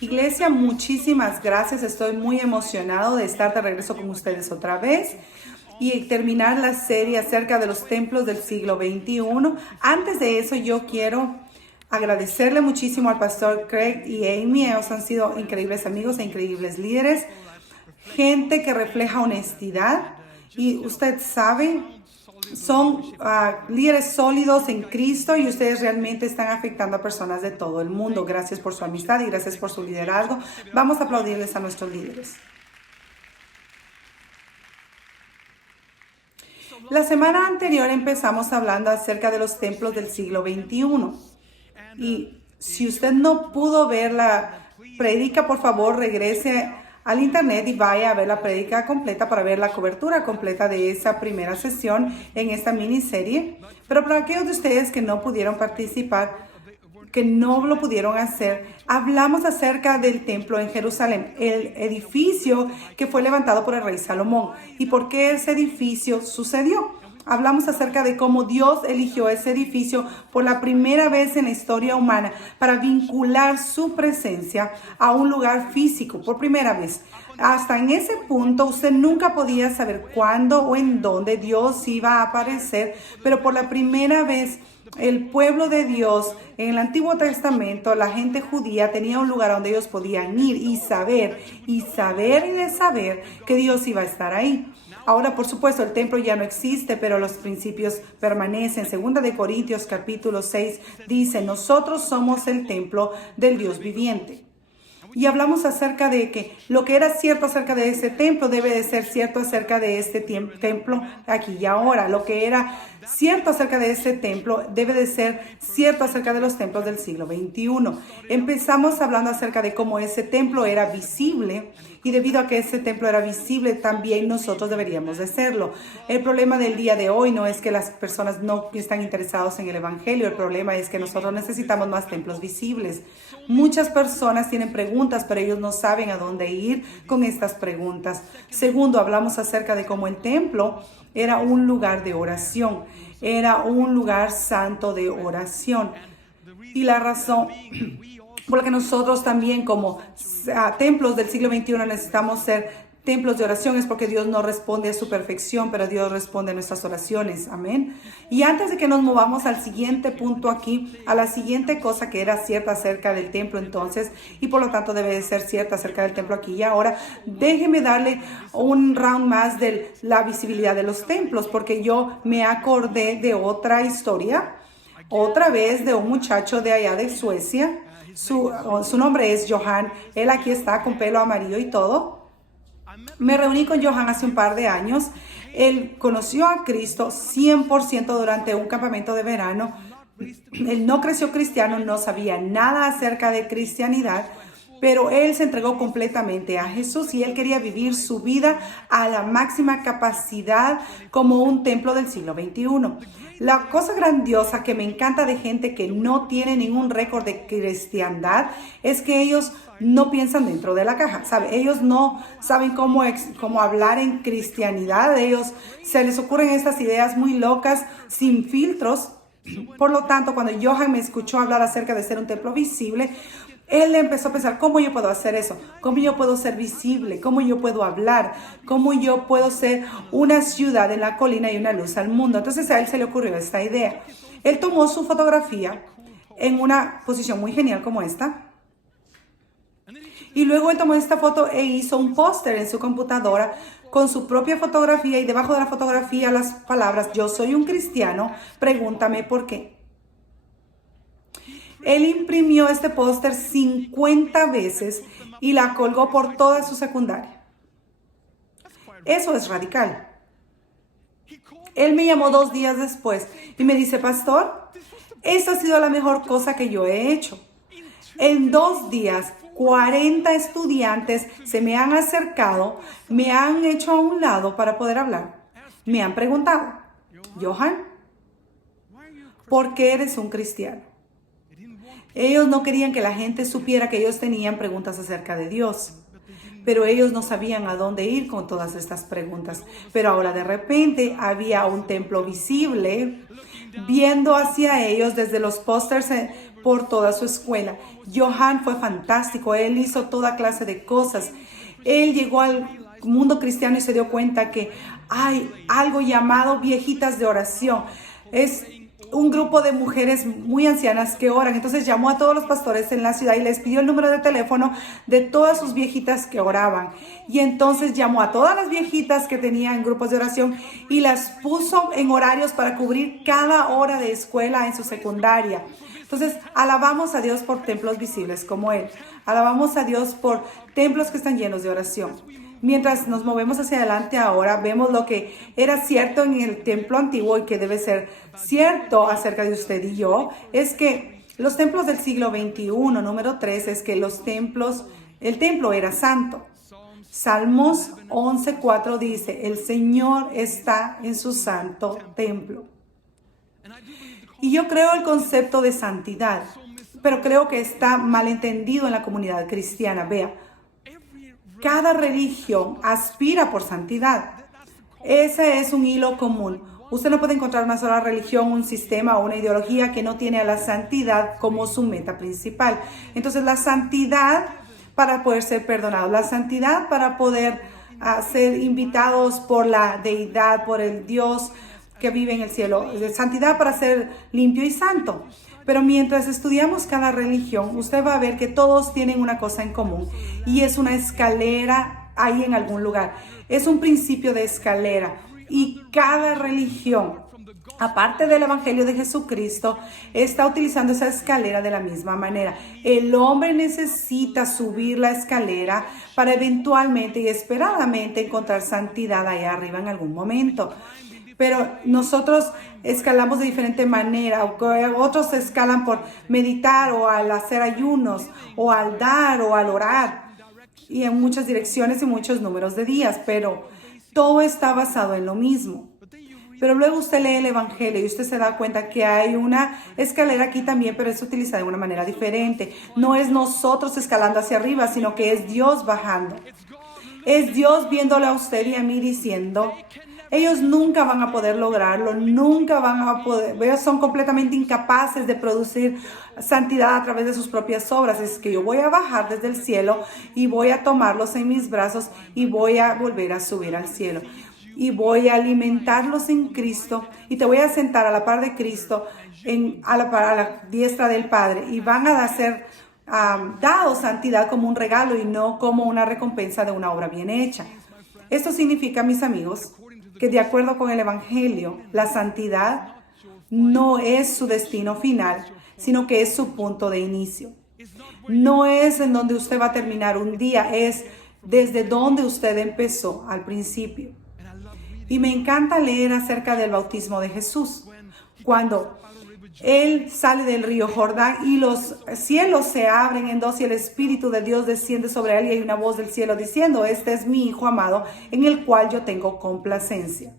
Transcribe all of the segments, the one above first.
Iglesia, muchísimas gracias. Estoy muy emocionado de estar de regreso con ustedes otra vez y terminar la serie acerca de los templos del siglo XXI. Antes de eso, yo quiero agradecerle muchísimo al pastor Craig y Amy. Ellos han sido increíbles amigos e increíbles líderes. Gente que refleja honestidad y usted sabe, son líderes sólidos en Cristo y ustedes realmente están afectando a personas de todo el mundo. Gracias por su amistad y gracias por su liderazgo. Vamos a aplaudirles a nuestros líderes. La semana anterior empezamos hablando acerca de los templos del siglo XXI. Y si usted no pudo ver la prédica, por favor regrese al internet y vaya a ver la prédica completa para ver la cobertura completa de esa primera sesión en esta miniserie. Pero para aquellos de ustedes que no pudieron participar, que no lo pudieron hacer, hablamos acerca del templo en Jerusalén, el edificio que fue levantado por el rey Salomón y por qué ese edificio sucedió. Hablamos acerca de cómo Dios eligió ese edificio por la primera vez en la historia humana para vincular su presencia a un lugar físico, por primera vez. Hasta en ese punto usted nunca podía saber cuándo o en dónde Dios iba a aparecer, pero por la primera vez el pueblo de Dios en el Antiguo Testamento, la gente judía tenía un lugar donde ellos podían ir y saber que Dios iba a estar ahí. Ahora, por supuesto, el templo ya no existe, pero los principios permanecen. Segunda de Corintios capítulo 6 dice, nosotros somos el templo del Dios viviente. Y hablamos acerca de que lo que era cierto acerca de ese templo debe de ser cierto acerca de este templo aquí y ahora. Lo que era cierto acerca de ese templo debe de ser cierto acerca de los templos del siglo XXI. Empezamos hablando acerca de cómo ese templo era visible y debido a que ese templo era visible, también nosotros deberíamos de serlo. El problema del día de hoy no es que las personas no están interesadas en el evangelio, el problema es que nosotros necesitamos más templos visibles. Muchas personas tienen preguntas, pero ellos no saben a dónde ir con estas preguntas. Segundo, hablamos acerca de cómo el templo era un lugar de oración, era un lugar santo de oración. Y la razón por la que nosotros también como templos del siglo XXI necesitamos ser templos de oración es porque Dios no responde a su perfección, pero Dios responde a nuestras oraciones. Amén. Y antes de que nos movamos al siguiente punto aquí, a la siguiente cosa que era cierta acerca del templo entonces, y por lo tanto debe de ser cierta acerca del templo aquí y ahora, déjeme darle un round más de la visibilidad de los templos, porque yo me acordé de otra historia, otra vez de un muchacho de allá de Suecia. Su nombre es Johan. Él aquí está con pelo amarillo y todo. Me reuní con Johan hace un par de años. Él conoció a Cristo 100% durante un campamento de verano. Él no creció cristiano, no sabía nada acerca de cristianidad, pero él se entregó completamente a Jesús y él quería vivir su vida a la máxima capacidad como un templo del siglo XXI. La cosa grandiosa que me encanta de gente que no tiene ningún récord de cristiandad es que ellos no piensan dentro de la caja, ¿sabe? Ellos no saben cómo hablar en cristianidad. Ellos se les ocurren estas ideas muy locas, sin filtros. Por lo tanto, cuando Johan me escuchó hablar acerca de ser un templo visible, él empezó a pensar, ¿cómo yo puedo hacer eso? ¿Cómo yo puedo ser visible? ¿Cómo yo puedo hablar? ¿Cómo yo puedo ser una ciudad en la colina y una luz al mundo? Entonces a él se le ocurrió esta idea. Él tomó su fotografía en una posición muy genial como esta. Y luego él tomó esta foto e hizo un póster en su computadora con su propia fotografía y debajo de la fotografía las palabras, yo soy un cristiano, pregúntame por qué. Él imprimió este póster 50 veces y la colgó por toda su secundaria. Eso es radical. Él me llamó 2 días después y me dice, pastor, esa ha sido la mejor cosa que yo he hecho. En 2 días, 40 estudiantes se me han acercado, me han hecho a un lado para poder hablar. Me han preguntado, Johan, ¿por qué eres un cristiano? Ellos no querían que la gente supiera que ellos tenían preguntas acerca de Dios, pero ellos no sabían a dónde ir con todas estas preguntas. Pero ahora de repente había un templo visible viendo hacia ellos desde los pósters por toda su escuela. Johann fue fantástico, él hizo toda clase de cosas. Él llegó al mundo cristiano y se dio cuenta que hay algo llamado viejitas de oración. Es un grupo de mujeres muy ancianas que oran. Entonces llamó a todos los pastores en la ciudad y les pidió el número de teléfono de todas sus viejitas que oraban. Y entonces llamó a todas las viejitas que tenían grupos de oración y las puso en horarios para cubrir cada hora de escuela en su secundaria. Entonces, alabamos a Dios por templos visibles como Él. Alabamos a Dios por templos que están llenos de oración. Mientras nos movemos hacia adelante ahora, vemos lo que era cierto en el templo antiguo y que debe ser cierto acerca de usted y yo, es que los templos del siglo XXI, número 3, es que el templo era santo. Salmos 11:4 dice, el Señor está en su santo templo. Y yo creo el concepto de santidad, pero creo que está malentendido en la comunidad cristiana. Vea, cada religión aspira por santidad. Ese es un hilo común. Usted no puede encontrar una sola religión, un sistema o una ideología que no tiene a la santidad como su meta principal. Entonces, la santidad para poder ser perdonados, la santidad para poder ser invitados por la deidad, por el Dios que vive en el cielo, santidad para ser limpio y santo. Pero mientras estudiamos cada religión, usted va a ver que todos tienen una cosa en común y es una escalera ahí en algún lugar. Es un principio de escalera y cada religión, aparte del Evangelio de Jesucristo, está utilizando esa escalera de la misma manera. El hombre necesita subir la escalera para eventualmente y esperadamente encontrar santidad ahí arriba en algún momento. Pero nosotros escalamos de diferente manera. Otros escalan por meditar o al hacer ayunos o al dar o al orar. Y en muchas direcciones y muchos números de días. Pero todo está basado en lo mismo. Pero luego usted lee el Evangelio y usted se da cuenta que hay una escalera aquí también, pero es utilizada de una manera diferente. No es nosotros escalando hacia arriba, sino que es Dios bajando. Es Dios viéndole a usted y a mí diciendo, ellos nunca van a poder lograrlo, nunca van a poder, ellos son completamente incapaces de producir santidad a través de sus propias obras. Es que yo voy a bajar desde el cielo y voy a tomarlos en mis brazos y voy a volver a subir al cielo. Y voy a alimentarlos en Cristo y te voy a sentar a la par de Cristo a la diestra del Padre y van a ser dados santidad como un regalo y no como una recompensa de una obra bien hecha. Esto significa, mis amigos, que de acuerdo con el Evangelio, la santidad no es su destino final, sino que es su punto de inicio. No es en donde usted va a terminar un día, es desde donde usted empezó al principio. Y me encanta leer acerca del bautismo de Jesús, cuando Él sale del río Jordán y los cielos se abren en dos y el Espíritu de Dios desciende sobre él y hay una voz del cielo diciendo, este es mi Hijo amado en el cual yo tengo complacencia.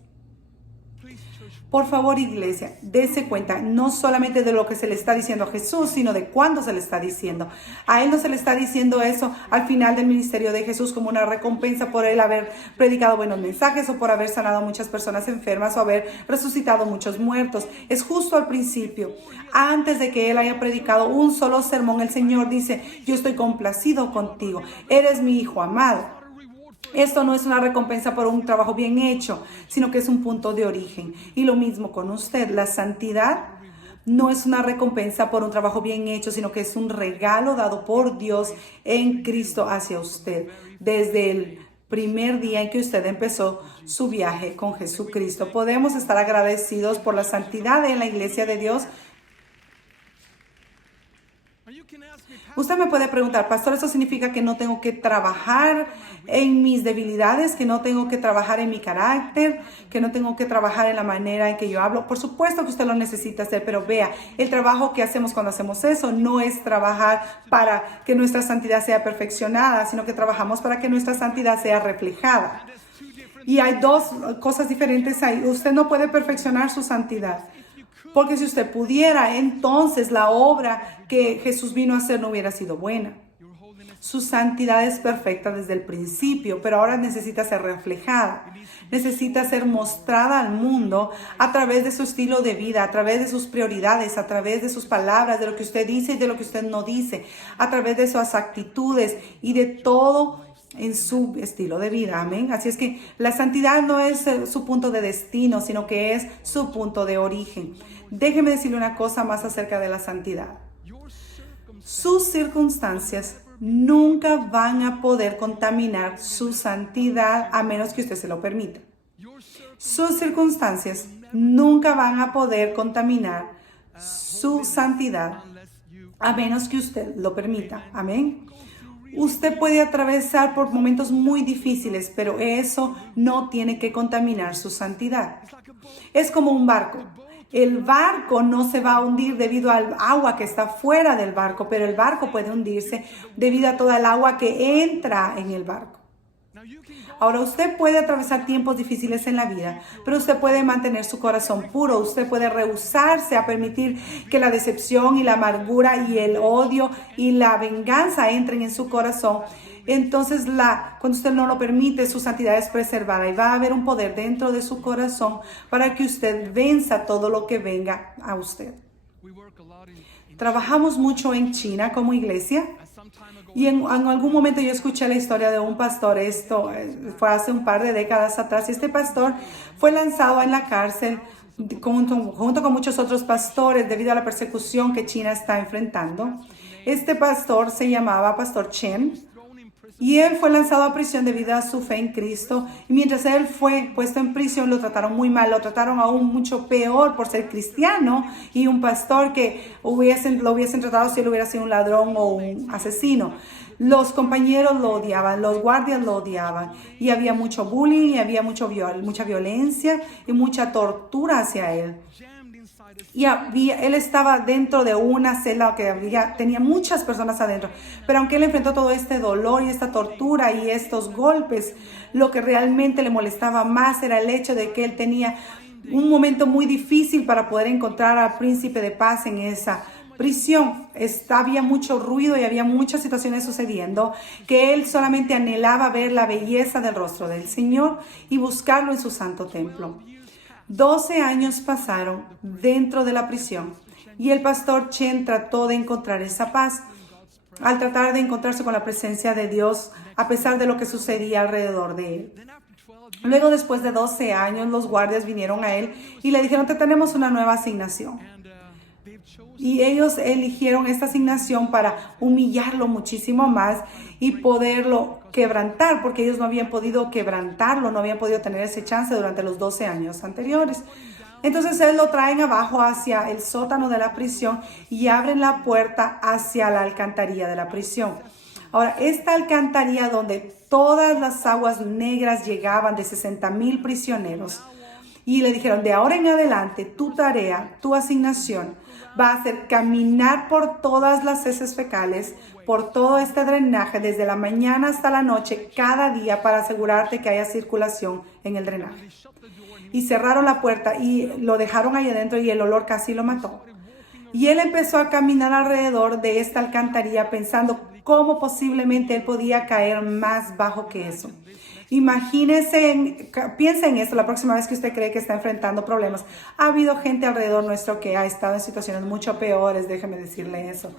Por favor, iglesia, dése cuenta no solamente de lo que se le está diciendo a Jesús, sino de cuándo se le está diciendo. A Él no se le está diciendo eso al final del ministerio de Jesús como una recompensa por Él haber predicado buenos mensajes o por haber sanado a muchas personas enfermas o haber resucitado muchos muertos. Es justo al principio, antes de que Él haya predicado un solo sermón, el Señor dice, yo estoy complacido contigo, eres mi Hijo amado. Esto no es una recompensa por un trabajo bien hecho, sino que es un punto de origen. Y lo mismo con usted. La santidad no es una recompensa por un trabajo bien hecho, sino que es un regalo dado por Dios en Cristo hacia usted. Desde el primer día en que usted empezó su viaje con Jesucristo. Podemos estar agradecidos por la santidad en la iglesia de Dios. Usted me puede preguntar, pastor, ¿eso significa que no tengo que trabajar en mis debilidades, que no tengo que trabajar en mi carácter, que no tengo que trabajar en la manera en que yo hablo? Por supuesto que usted lo necesita hacer, pero vea, el trabajo que hacemos cuando hacemos eso no es trabajar para que nuestra santidad sea perfeccionada, sino que trabajamos para que nuestra santidad sea reflejada. Y hay dos cosas diferentes ahí. Usted no puede perfeccionar su santidad. Porque si usted pudiera, entonces la obra que Jesús vino a hacer no hubiera sido buena. Su santidad es perfecta desde el principio, pero ahora necesita ser reflejada. Necesita ser mostrada al mundo a través de su estilo de vida, a través de sus prioridades, a través de sus palabras, de lo que usted dice y de lo que usted no dice, a través de sus actitudes y de todo en su estilo de vida. Amén. Así es que la santidad no es su punto de destino, sino que es su punto de origen. Déjeme decirle una cosa más acerca de la santidad. Sus circunstancias nunca van a poder contaminar su santidad a menos que usted se lo permita. Sus circunstancias nunca van a poder contaminar su santidad a menos que usted lo permita. Amén. Usted puede atravesar por momentos muy difíciles, pero eso no tiene que contaminar su santidad. Es como un barco. El barco no se va a hundir debido al agua que está fuera del barco, pero el barco puede hundirse debido a toda el agua que entra en el barco. Ahora, usted puede atravesar tiempos difíciles en la vida, pero usted puede mantener su corazón puro. Usted puede rehusarse a permitir que la decepción y la amargura y el odio y la venganza entren en su corazón. Entonces, cuando usted no lo permite, su santidad es preservada y va a haber un poder dentro de su corazón para que usted venza todo lo que venga a usted. Trabajamos mucho en China como iglesia. Y en algún momento yo escuché la historia de un pastor, esto fue hace un par de décadas atrás, y este pastor fue lanzado en la cárcel junto con muchos otros pastores debido a la persecución que China está enfrentando. Este pastor se llamaba Pastor Chen y él fue lanzado a prisión debido a su fe en Cristo. Y mientras él fue puesto en prisión, lo trataron muy mal, lo trataron aún mucho peor por ser cristiano y un pastor que lo hubiesen tratado si él hubiera sido un ladrón o un asesino. Los compañeros lo odiaban, los guardias lo odiaban y había mucho bullying y había mucha violencia y mucha tortura hacia él. Y él estaba dentro de una celda que tenía muchas personas adentro. Pero aunque él enfrentó todo este dolor y esta tortura y estos golpes, lo que realmente le molestaba más era el hecho de que él tenía un momento muy difícil para poder encontrar al príncipe de paz en esa prisión. Había mucho ruido y había muchas situaciones sucediendo que él solamente anhelaba ver la belleza del rostro del Señor y buscarlo en su santo templo. 12 años pasaron dentro de la prisión y el pastor Chen trató de encontrar esa paz al tratar de encontrarse con la presencia de Dios a pesar de lo que sucedía alrededor de él. Luego, después de 12 años, los guardias vinieron a él y le dijeron: te tenemos una nueva asignación. Y ellos eligieron esta asignación para humillarlo muchísimo más y poderlo quebrantar, porque ellos no habían podido quebrantarlo, no habían podido tener ese chance durante los 12 años anteriores. Entonces él lo traen abajo hacia el sótano de la prisión y abren la puerta hacia la alcantarilla de la prisión. Ahora, esta alcantarilla donde todas las aguas negras llegaban de 60,000 prisioneros, y le dijeron: de ahora en adelante, tu tarea, tu asignación va a ser caminar por todas las heces fecales, por todo este drenaje, desde la mañana hasta la noche, cada día, para asegurarte que haya circulación en el drenaje. Y cerraron la puerta y lo dejaron ahí adentro y el olor casi lo mató. Y él empezó a caminar alrededor de esta alcantarilla pensando cómo posiblemente él podía caer más bajo que eso. Piensa en esto la próxima vez que usted cree que está enfrentando problemas. Ha habido gente alrededor nuestro que ha estado en situaciones mucho peores, déjeme decirle eso.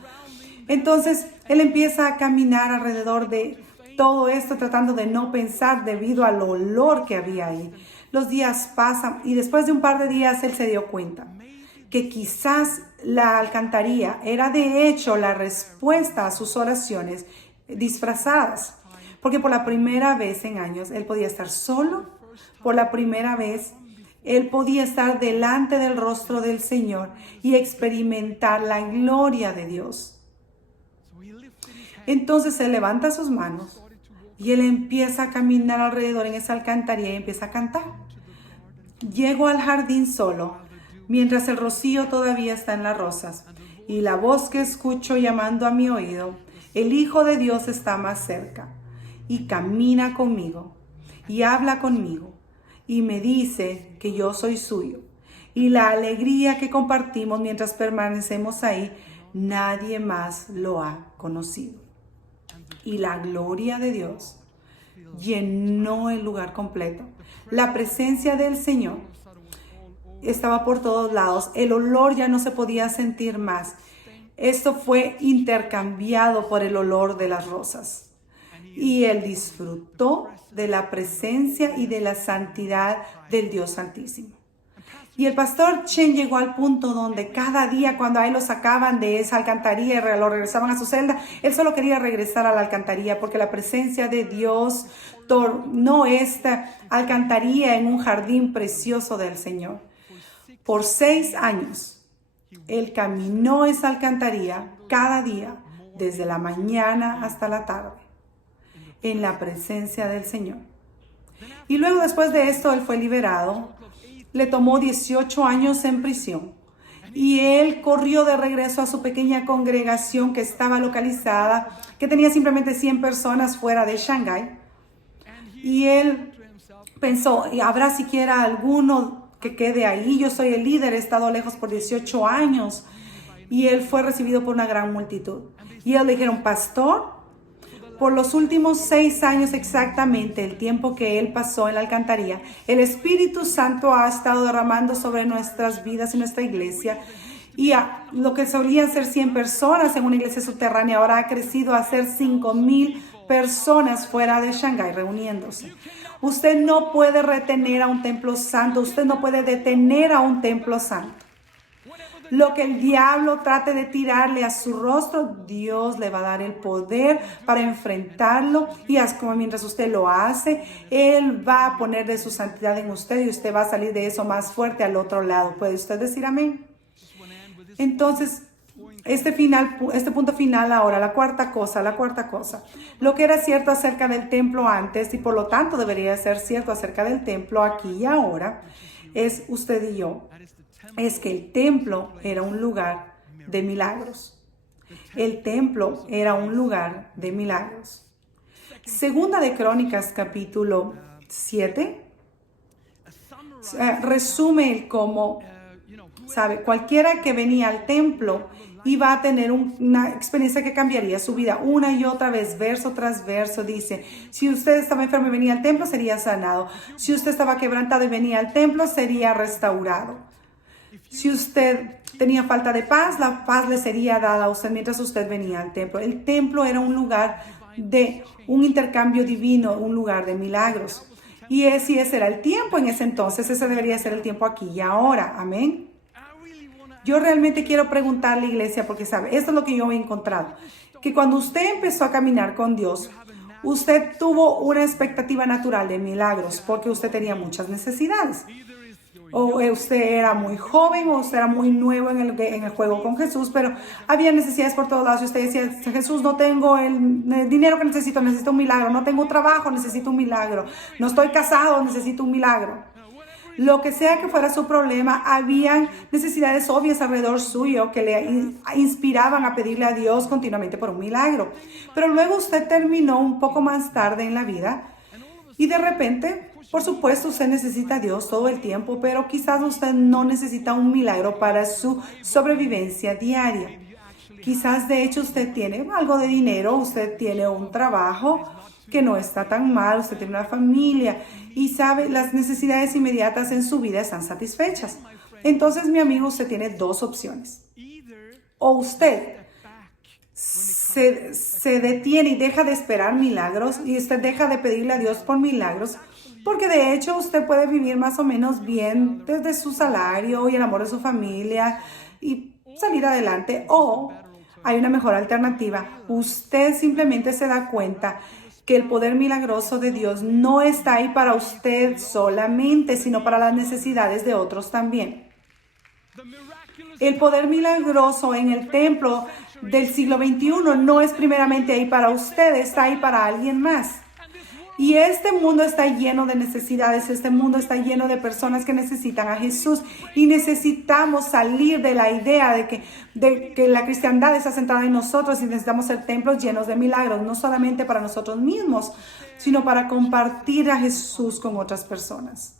Entonces, él empieza a caminar alrededor de todo esto, tratando de no pensar debido al olor que había ahí. Los días pasan y después de un par de días él se dio cuenta que quizás la alcantarilla era de hecho la respuesta a sus oraciones disfrazadas. Porque por la primera vez en años él podía estar solo, por la primera vez él podía estar delante del rostro del Señor y experimentar la gloria de Dios. Entonces él levanta sus manos y él empieza a caminar alrededor en esa alcantarilla y empieza a cantar. Llego al jardín solo, mientras el rocío todavía está en las rosas, y la voz que escucho llamando a mi oído: el Hijo de Dios está más cerca. Y camina conmigo y habla conmigo y me dice que yo soy suyo. Y la alegría que compartimos mientras permanecemos ahí, nadie más lo ha conocido. y la gloria de Dios llenó el lugar completo. La presencia del Señor estaba por todos lados. El olor ya no se podía sentir más. Esto fue intercambiado por el olor de las rosas. Y él disfrutó de la presencia y de la santidad del Dios Altísimo. Y el pastor Chen llegó al punto donde cada día cuando a él lo sacaban de esa alcantarilla y lo regresaban a su celda, él solo quería regresar a la alcantarilla porque la presencia de Dios tornó esta alcantarilla en un jardín precioso del Señor. Por 6 años, él caminó esa alcantarilla cada día, desde la mañana hasta la tarde, en la presencia del Señor. Y luego después de esto, él fue liberado. Le tomó 18 años en prisión y él corrió de regreso a su pequeña congregación que estaba localizada, que tenía simplemente 100 personas fuera de Shanghái. Y él pensó, ¿habrá siquiera alguno que quede ahí? Yo soy el líder, he estado lejos por 18 años. Y él fue recibido por una gran multitud. Y ellos le dijeron, pastor, por los últimos 6 años exactamente, el tiempo que él pasó en la alcantarilla, el Espíritu Santo ha estado derramando sobre nuestras vidas y nuestra iglesia. Y lo que solían ser 100 personas en una iglesia subterránea, ahora ha crecido a ser 5,000 personas fuera de Shanghái reuniéndose. Usted no puede retener a un templo santo, usted no puede detener a un templo santo. Lo que el diablo trate de tirarle a su rostro, Dios le va a dar el poder para enfrentarlo. Y como mientras usted lo hace, Él va a poner de su santidad en usted y usted va a salir de eso más fuerte al otro lado. ¿Puede usted decir amén? Entonces, este punto final ahora, la cuarta cosa. Lo que era cierto acerca del templo antes y por lo tanto debería ser cierto acerca del templo aquí y ahora, es usted y yo. Es que el templo era un lugar de milagros. El templo era un lugar de milagros. Segunda de Crónicas, capítulo 7, resume cómo, cualquiera que venía al templo iba a tener una experiencia que cambiaría su vida una y otra vez, verso tras verso. Dice, si usted estaba enfermo y venía al templo, sería sanado. Si usted estaba quebrantado y venía al templo, sería restaurado. Si usted tenía falta de paz, la paz le sería dada a usted mientras usted venía al templo. El templo era un lugar de un intercambio divino, un lugar de milagros. Y ese era el tiempo en ese entonces, ese debería ser el tiempo aquí y ahora. Amén. Yo realmente quiero preguntarle, iglesia, porque esto es lo que yo he encontrado, que cuando usted empezó a caminar con Dios, usted tuvo una expectativa natural de milagros porque usted tenía muchas necesidades. O usted era muy joven o usted era muy nuevo en el juego con Jesús, pero había necesidades por todos lados. Y usted decía, Jesús, no tengo el dinero que necesito un milagro. No tengo trabajo, necesito un milagro. No estoy casado, necesito un milagro. Lo que sea que fuera su problema, habían necesidades obvias alrededor suyo que le inspiraban a pedirle a Dios continuamente por un milagro. Pero luego usted terminó un poco más tarde en la vida y de repente, por supuesto, usted necesita a Dios todo el tiempo, pero quizás usted no necesita un milagro para su sobrevivencia diaria. Quizás de hecho usted tiene algo de dinero, usted tiene un trabajo que no está tan mal, usted tiene una familia y sabe, las necesidades inmediatas en su vida están satisfechas. Entonces, mi amigo, usted tiene 2 opciones. O usted se detiene y deja de esperar milagros y usted deja de pedirle a Dios por milagros, porque de hecho usted puede vivir más o menos bien desde su salario y el amor de su familia y salir adelante. O hay una mejor alternativa. Usted simplemente se da cuenta que el poder milagroso de Dios no está ahí para usted solamente, sino para las necesidades de otros también. El poder milagroso en el templo del siglo XXI no es primeramente ahí para usted, está ahí para alguien más. Y este mundo está lleno de necesidades, este mundo está lleno de personas que necesitan a Jesús y necesitamos salir de la idea de que la cristiandad está centrada en nosotros y necesitamos ser templos llenos de milagros, no solamente para nosotros mismos, sino para compartir a Jesús con otras personas.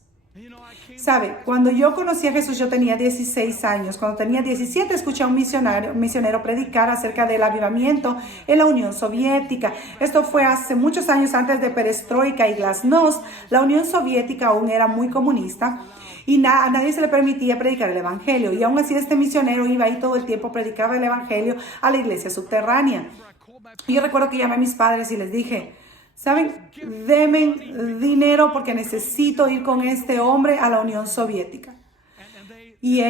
Sabe, cuando yo conocí a Jesús yo tenía 16 años. Cuando tenía 17 escuché a un misionero predicar acerca del avivamiento en la Unión Soviética. Esto fue hace muchos años antes de Perestroika y Glasnost. La Unión Soviética aún era muy comunista y a nadie se le permitía predicar el evangelio. Y aún así este misionero iba ahí todo el tiempo, predicaba el evangelio a la iglesia subterránea. Y yo recuerdo que llamé a mis padres y les dije, ¿saben? Denme dinero porque necesito ir con este hombre a la Unión Soviética. Y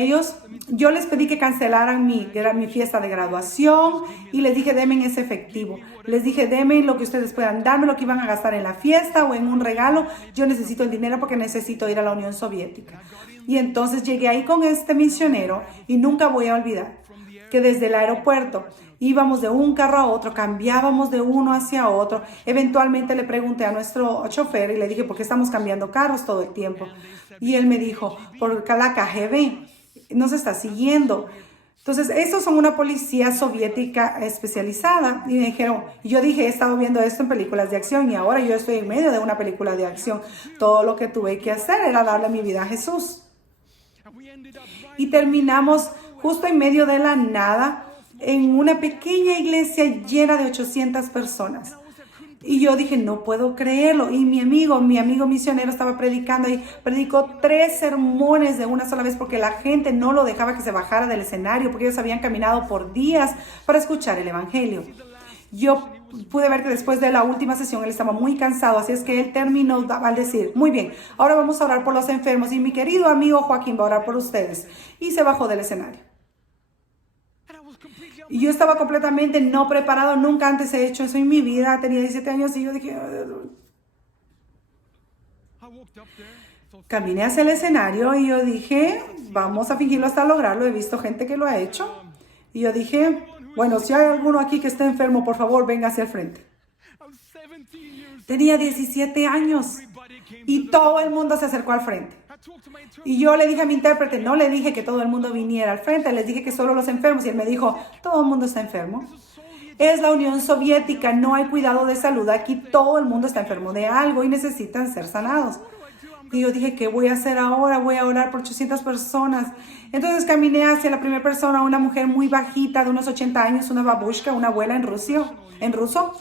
yo les pedí que cancelaran mi fiesta de graduación y les dije, denme ese efectivo. Les dije, denme lo que ustedes puedan darme, lo que iban a gastar en la fiesta o en un regalo. Yo necesito el dinero porque necesito ir a la Unión Soviética. Y entonces llegué ahí con este misionero y nunca voy a olvidar que desde el aeropuerto íbamos de un carro a otro, cambiábamos de uno hacia otro. Eventualmente le pregunté a nuestro chofer y le dije, ¿por qué estamos cambiando carros todo el tiempo? Y él me dijo, porque la KGB nos está siguiendo. Entonces, estos son una policía soviética especializada. Y me dijeron, yo dije, he estado viendo esto en películas de acción y ahora yo estoy en medio de una película de acción. Todo lo que tuve que hacer era darle mi vida a Jesús. Y terminamos justo en medio de la nada, en una pequeña iglesia llena de 800 personas. Y yo dije, no puedo creerlo. Y mi amigo misionero estaba predicando y predicó 3 sermones de una sola vez porque la gente no lo dejaba que se bajara del escenario porque ellos habían caminado por días para escuchar el evangelio. Yo pude ver que después de la última sesión él estaba muy cansado, así es que él terminó al decir, muy bien, ahora vamos a orar por los enfermos y mi querido amigo Joaquín va a orar por ustedes. Y se bajó del escenario. Y yo estaba completamente no preparado, nunca antes he hecho eso en mi vida, tenía 17 años y yo dije, caminé hacia el escenario y yo dije, vamos a fingirlo hasta lograrlo, he visto gente que lo ha hecho. Y yo dije, bueno, si hay alguno aquí que esté enfermo, por favor, venga hacia el frente. Tenía 17 años y todo el mundo se acercó al frente. Y yo le dije a mi intérprete, no le dije que todo el mundo viniera al frente, les dije que solo los enfermos. Y él me dijo, todo el mundo está enfermo. Es la Unión Soviética, no hay cuidado de salud. Aquí todo el mundo está enfermo de algo y necesitan ser sanados. Y yo dije, ¿qué voy a hacer ahora? Voy a orar por 800 personas. Entonces caminé hacia la primera persona, una mujer muy bajita de unos 80 años, una babushka, una abuela en ruso.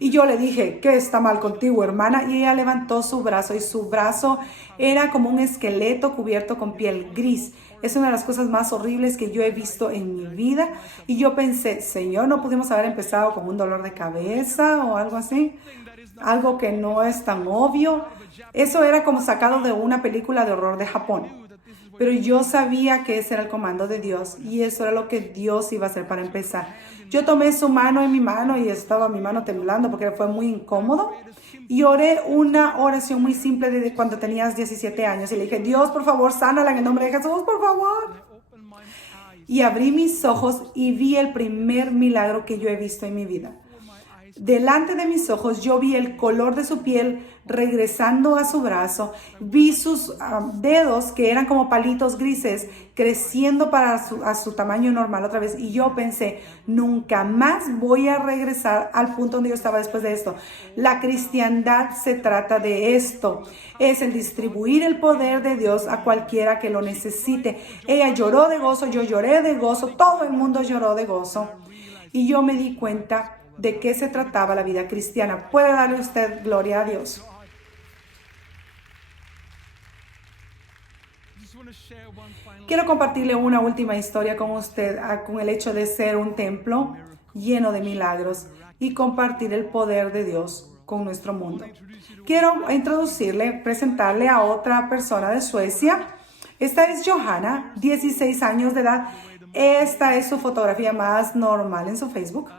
Y yo le dije, ¿qué está mal contigo, hermana? Y ella levantó su brazo y su brazo era como un esqueleto cubierto con piel gris. Es una de las cosas más horribles que yo he visto en mi vida. Y yo pensé, Señor, ¿no pudimos haber empezado con un dolor de cabeza o algo así? Algo que no es tan obvio. Eso era como sacado de una película de horror de Japón. Pero yo sabía que ese era el comando de Dios y eso era lo que Dios iba a hacer para empezar. Yo tomé su mano en mi mano y estaba mi mano temblando porque fue muy incómodo. Y oré una oración muy simple de cuando tenías 17 años. Y le dije, Dios, por favor, sánala en el nombre de Jesús, por favor. Y abrí mis ojos y vi el primer milagro que yo he visto en mi vida. Delante de mis ojos yo vi el color de su piel regresando a su brazo, vi sus dedos que eran como palitos grises creciendo a su tamaño normal otra vez y yo pensé, nunca más voy a regresar al punto donde yo estaba después de esto. La cristiandad se trata de esto, es el distribuir el poder de Dios a cualquiera que lo necesite. Ella lloró de gozo, yo lloré de gozo, todo el mundo lloró de gozo y yo me di cuenta de qué se trataba la vida cristiana. Puede darle usted gloria a Dios. Quiero compartirle una última historia con usted, con el hecho de ser un templo lleno de milagros y compartir el poder de Dios con nuestro mundo. Quiero presentarle a otra persona de Suecia. Esta es Johanna, 16 años de edad. Esta es su fotografía más normal en su Facebook.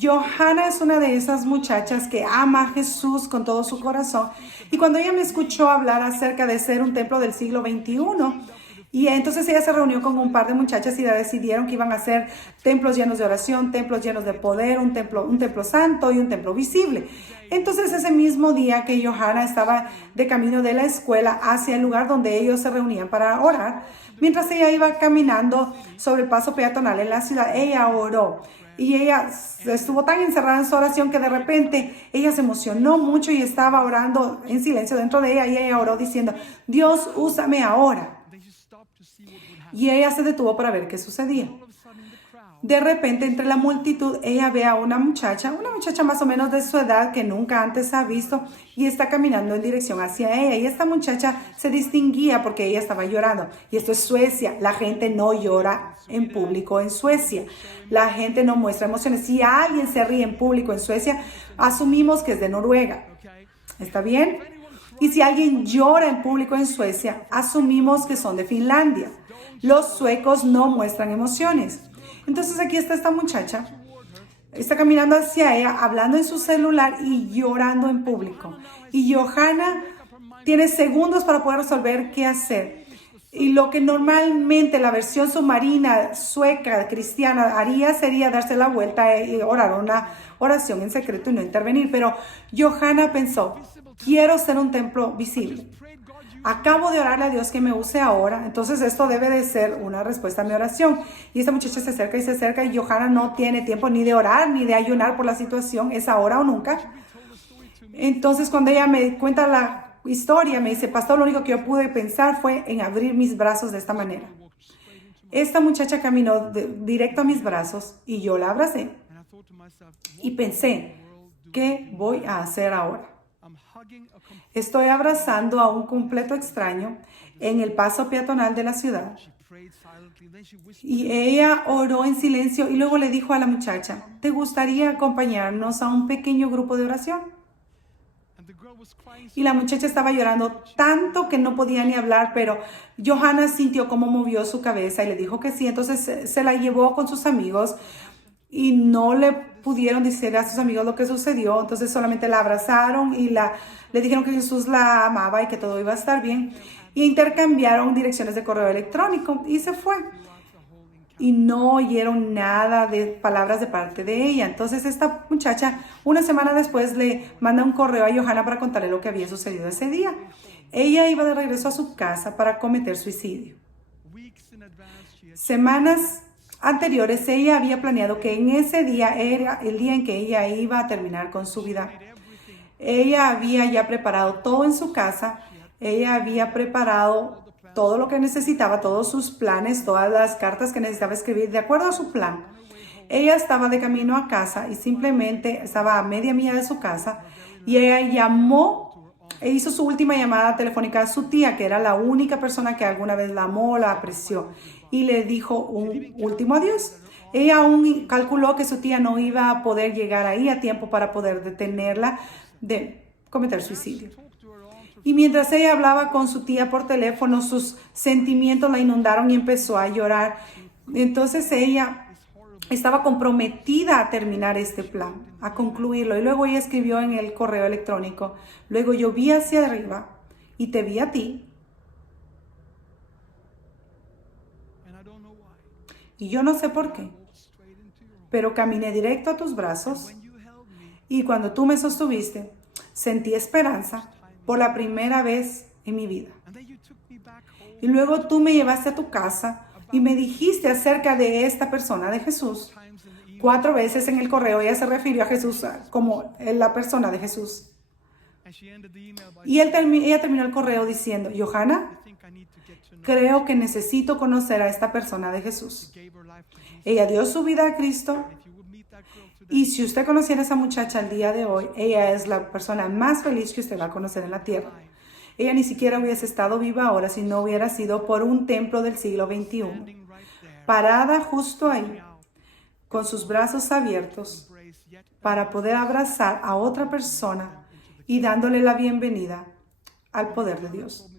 Johanna es una de esas muchachas que ama a Jesús con todo su corazón. Y cuando ella me escuchó hablar acerca de ser un templo del siglo XXI, y entonces ella se reunió con un par de muchachas y decidieron que iban a ser templos llenos de oración, templos llenos de poder, un templo santo y un templo visible. Entonces ese mismo día que Johanna estaba de camino de la escuela hacia el lugar donde ellos se reunían para orar, mientras ella iba caminando sobre el paso peatonal en la ciudad, ella oró. Y ella estuvo tan encerrada en su oración que de repente ella se emocionó mucho y estaba orando en silencio dentro de ella. Y ella oró diciendo, Dios, úsame ahora. Y ella se detuvo para ver qué sucedía. De repente, entre la multitud, ella ve a una muchacha más o menos de su edad que nunca antes ha visto y está caminando en dirección hacia ella. Y esta muchacha se distinguía porque ella estaba llorando. Y esto es Suecia. La gente no llora en público en Suecia. La gente no muestra emociones. Si alguien se ríe en público en Suecia, asumimos que es de Noruega. ¿Está bien? Y si alguien llora en público en Suecia, asumimos que son de Finlandia. Los suecos no muestran emociones. Entonces aquí está esta muchacha, está caminando hacia ella, hablando en su celular y llorando en público. Y Johanna tiene segundos para poder resolver qué hacer. Y lo que normalmente la versión submarina sueca cristiana haría sería darse la vuelta y orar una oración en secreto y no intervenir. Pero Johanna pensó, quiero ser un templo visible. Acabo de orarle a Dios que me use ahora, entonces esto debe de ser una respuesta a mi oración. Y esta muchacha se acerca y Johanna no tiene tiempo ni de orar ni de ayunar por la situación, es ahora o nunca. Entonces cuando ella me cuenta la historia, me dice, pastor, lo único que yo pude pensar fue en abrir mis brazos de esta manera. Esta muchacha caminó directo a mis brazos y yo la abracé. Y pensé, ¿qué voy a hacer ahora? Estoy abrazando a un completo extraño en el paso peatonal de la ciudad. Y ella oró en silencio y luego le dijo a la muchacha, ¿te gustaría acompañarnos a un pequeño grupo de oración? Y la muchacha estaba llorando tanto que no podía ni hablar, pero Johanna sintió cómo movió su cabeza y le dijo que sí. Entonces se la llevó con sus amigos y no le pudieron decir a sus amigos lo que sucedió. Entonces solamente la abrazaron y le dijeron que Jesús la amaba y que todo iba a estar bien. Y intercambiaron direcciones de correo electrónico y se fue. Y no oyeron nada de palabras de parte de ella. Entonces esta muchacha, una semana después, le manda un correo a Johanna para contarle lo que había sucedido ese día. Ella iba de regreso a su casa para cometer suicidio. Semanas anteriores, ella había planeado que en ese día era el día en que ella iba a terminar con su vida. Ella había ya preparado todo en su casa. Ella había preparado todo lo que necesitaba, todos sus planes, todas las cartas que necesitaba escribir de acuerdo a su plan. Ella estaba de camino a casa y simplemente estaba a media milla de su casa y ella llamó e hizo su última llamada telefónica a su tía, que era la única persona que alguna vez la amó, la apreció, y le dijo un último adiós. Ella aún calculó que su tía no iba a poder llegar ahí a tiempo para poder detenerla de cometer suicidio. Y mientras ella hablaba con su tía por teléfono, sus sentimientos la inundaron y empezó a llorar. Entonces ella estaba comprometida a terminar este plan, a concluirlo. Y luego ella escribió en el correo electrónico, luego yo vi hacia arriba y te vi a ti. Y yo no sé por qué, pero caminé directo a tus brazos y cuando tú me sostuviste, sentí esperanza por la primera vez en mi vida. Y luego tú me llevaste a tu casa y me dijiste acerca de esta persona, de Jesús. 4 veces en el correo ella se refirió a Jesús como la persona de Jesús. Y ella terminó el correo diciendo, Johanna, creo que necesito conocer a esta persona de Jesús. Ella dio su vida a Cristo. Y si usted conociera a esa muchacha el día de hoy, ella es la persona más feliz que usted va a conocer en la tierra. Ella ni siquiera hubiese estado viva ahora si no hubiera sido por un templo del siglo XXI. Parada justo ahí, con sus brazos abiertos, para poder abrazar a otra persona y dándole la bienvenida al poder de Dios.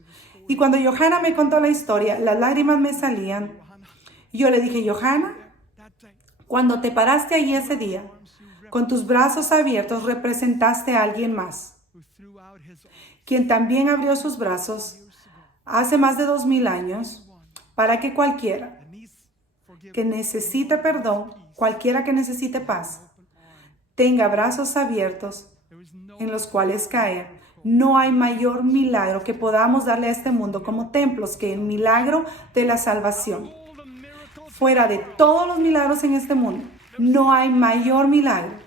Y cuando Johanna me contó la historia, las lágrimas me salían. Yo le dije, Johanna, cuando te paraste ahí ese día, con tus brazos abiertos representaste a alguien más, quien también abrió sus brazos hace más de 2000 años para que cualquiera que necesite perdón, cualquiera que necesite paz, tenga brazos abiertos en los cuales caer. No hay mayor milagro que podamos darle a este mundo como templos que el milagro de la salvación. Fuera de todos los milagros en este mundo, No hay mayor milagro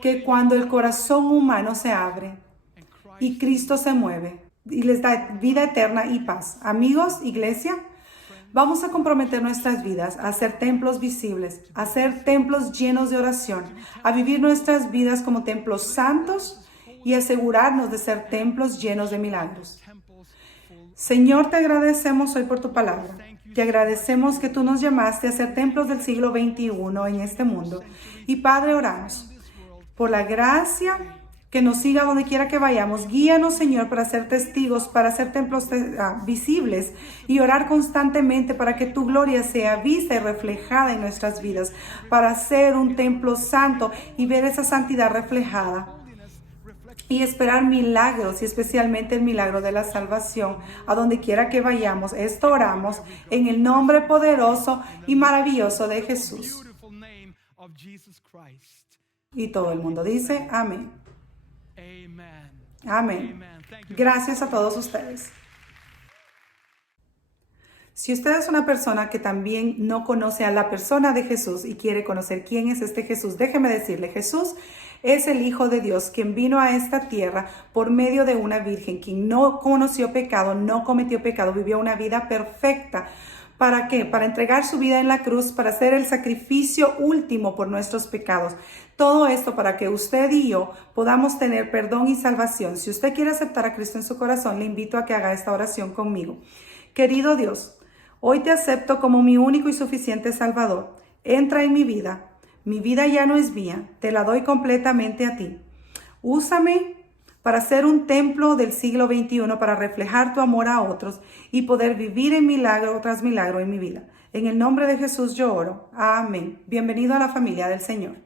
que cuando el corazón humano se abre y Cristo se mueve y les da vida eterna y paz. Amigos, iglesia, vamos a comprometer nuestras vidas a ser templos visibles, a ser templos llenos de oración, a vivir nuestras vidas como templos santos y asegurarnos de ser templos llenos de milagros. Señor, te agradecemos hoy por tu palabra. Te agradecemos que tú nos llamaste a ser templos del siglo XXI en este mundo. Y Padre, oramos por la gracia que nos siga donde quiera que vayamos. Guíanos, Señor, para ser testigos, para ser templos visibles y orar constantemente para que tu gloria sea vista y reflejada en nuestras vidas, para ser un templo santo y ver esa santidad reflejada y esperar milagros y especialmente el milagro de la salvación a donde quiera que vayamos. Esto oramos en el nombre poderoso y maravilloso de Jesús. Y todo el mundo dice amén. Amén. Gracias a todos ustedes. Si usted es una persona que también no conoce a la persona de Jesús y quiere conocer quién es este Jesús, déjeme decirle, Jesús es el Hijo de Dios, quien vino a esta tierra por medio de una virgen, quien no conoció pecado, no cometió pecado, vivió una vida perfecta. ¿Para qué? Para entregar su vida en la cruz, para hacer el sacrificio último por nuestros pecados. Todo esto para que usted y yo podamos tener perdón y salvación. Si usted quiere aceptar a Cristo en su corazón, le invito a que haga esta oración conmigo. Querido Dios, hoy te acepto como mi único y suficiente Salvador. Entra en mi vida. Mi vida ya no es mía, te la doy completamente a ti. Úsame para ser un templo del siglo XXI, para reflejar tu amor a otros y poder vivir en milagro tras milagro en mi vida. En el nombre de Jesús yo oro. Amén. Bienvenido a la familia del Señor.